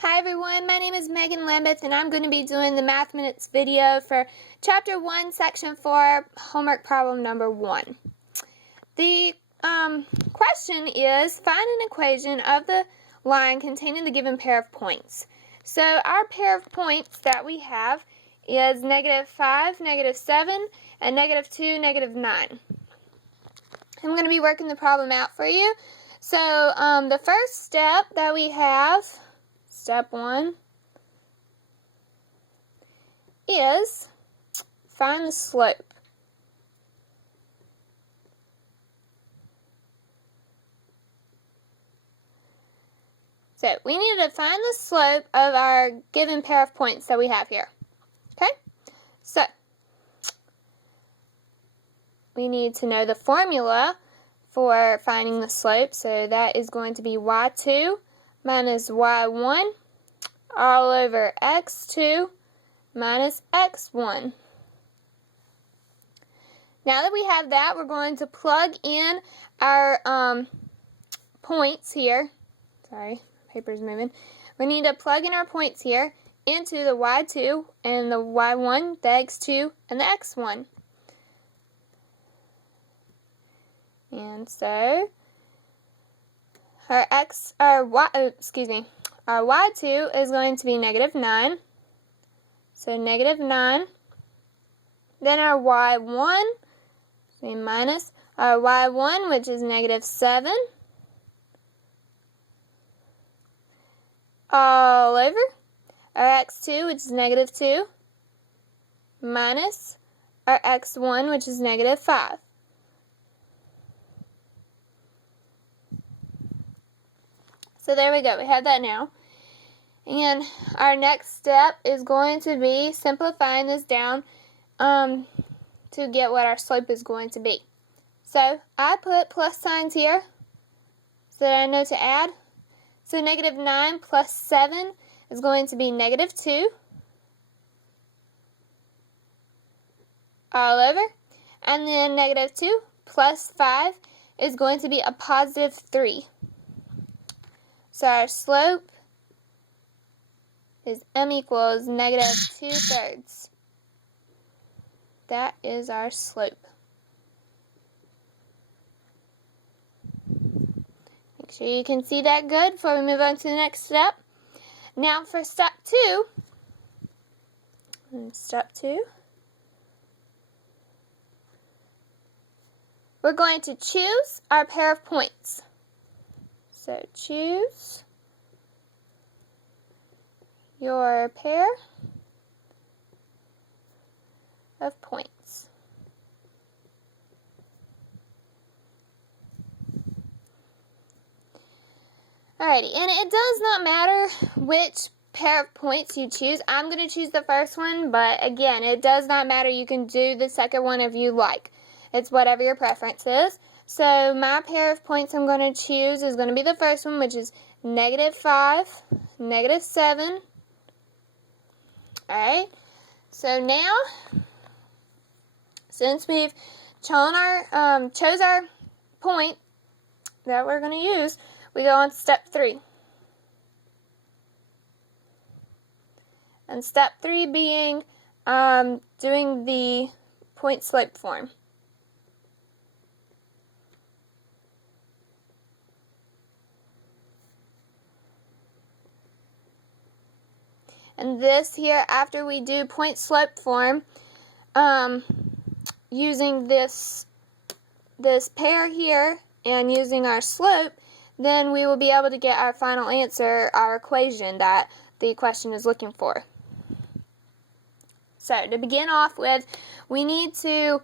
Hi everyone, my name is Megan Lambeth and I'm going to be doing the Math Minutes video for Chapter 1, Section 4, homework problem number 1. The question is, find an equation of the line containing the given pair of points. So our pair of points that we have is -5, -7, and -2, -9. I'm going to be working the problem out for you. So the first step that we have, step 1, is find the slope. So we need to find the slope of our given pair of points that we have here. Okay? So we need to know the formula for finding the slope. So that is going to be y2 minus y1 all over x2 minus x1. Now that we have that, we're going to plug in our points here. Sorry, paper's moving. We need to plug in our points here into the y2 and the y1, the x2, and the x1. And so our y2 is going to be -9. So -9. Then our y1 is going to be minus our y1, which is -7, all over our x2, which is -2, minus our x1, which is -5. So there we go, we have that now. And our next step is going to be simplifying this down to get what our slope is going to be. So I put plus signs here so that I know to add. So -9 plus 7 is going to be -2 all over. And then -2 plus 5 is going to be a +3. So our slope is m equals -2/3. That is our slope. Make sure you can see that good before we move on to the next step. Now for step 2, we're going to choose our pair of points. So choose your pair of points. Alrighty, and it does not matter which pair of points you choose. I'm going to choose the first one, but again, it does not matter. You can do the second one if you like. It's whatever your preference is. So my pair of points I'm going to choose is going to be the first one, which is -5, -7. Alright, so now, since we've chose our point that we're going to use, we go on to step 3. And step 3 being doing the point slope form. And this here, after we do point slope form, using this pair here and using our slope, then we will be able to get our final answer, our equation that the question is looking for. So to begin off with, we need to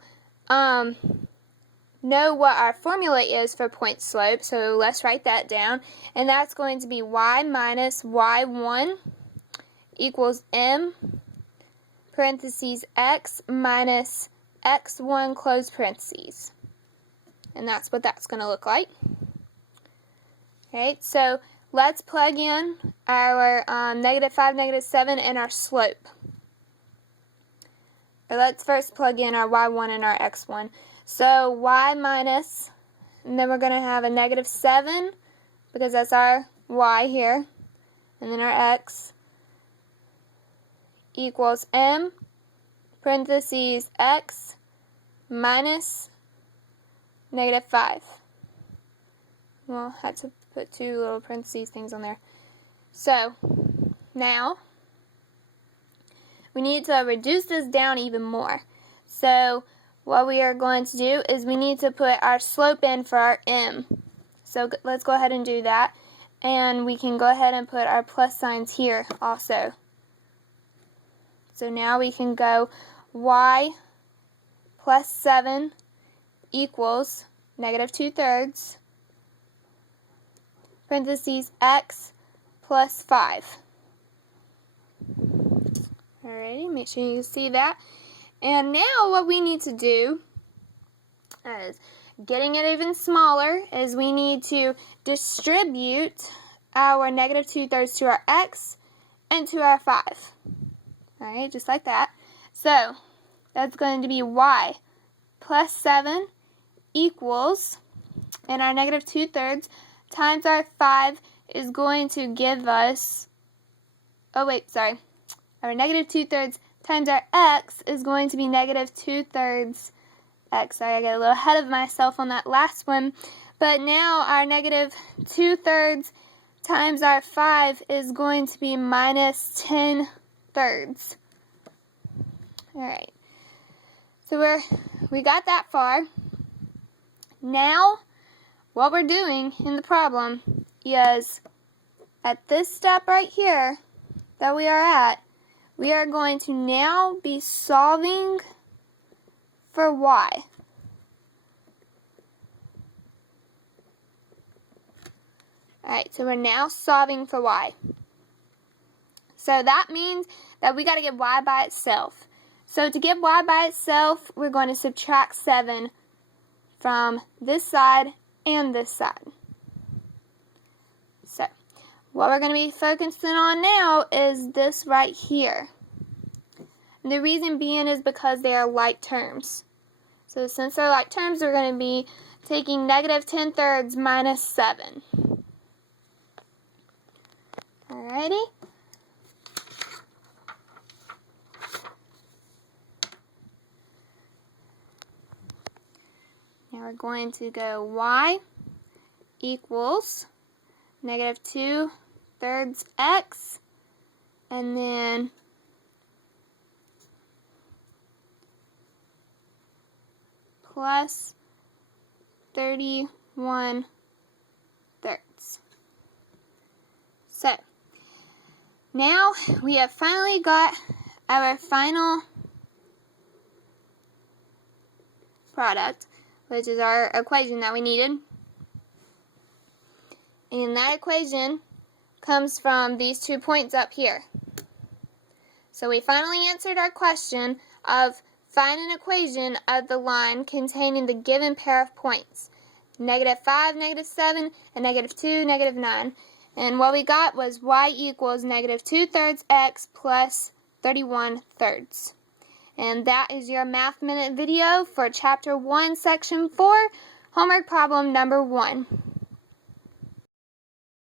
know what our formula is for point slope. So let's write that down. And that's going to be y minus y1 equals m parentheses x minus x1 close parentheses. And that's what that's going to look like. Okay, so let's plug in our -5, -7, and our slope. Or let's first plug in our y1 and our x1. So y minus, and then we're going to have a -7 because that's our y here. and then our x equals m parentheses x minus -5. Well, I had to put two little parentheses things on there. So, now, we need to reduce this down even more. So, what we are going to do is we need to put our slope in for our m. So, let's go ahead and do that. And we can go ahead and put our plus signs here also. So now we can go y plus 7 equals -2/3 parentheses x plus 5. Alrighty, make sure you see that. And now what we need to do is, getting it even smaller, is we need to distribute our -2/3 to our x and to our 5. Alright, just like that. So, that's going to be y plus 7 equals, and our -2/3 times our 5 is going to give us, our -2/3 times our x is going to be -2/3 x. Sorry, I got a little ahead of myself on that last one. But now our -2/3 times our 5 is going to be -10/3. Alright. So we got that far. Now, what we're doing in the problem is, at this step right here that we are at, we are going to now be solving for y. Alright, so we're now solving for y. So that means that we got to get y by itself. So to get y by itself, we're going to subtract 7 from this side and this side. So what we're going to be focusing on now is this right here. And the reason being is because they are like terms. So since they're like terms, we're going to be taking -10/3 minus 7. Alrighty. Now we're going to go y equals -2/3 x, and then plus 31/3. So, now we have finally got our final product, which is our equation that we needed. And that equation comes from these 2 points up here. So we finally answered our question of find an equation of the line containing the given pair of points, -5, -7, and -2, -9. And what we got was y equals -2/3 x plus 31/3. And that is your Math Minute video for Chapter 1, Section 4, Homework Problem number 1.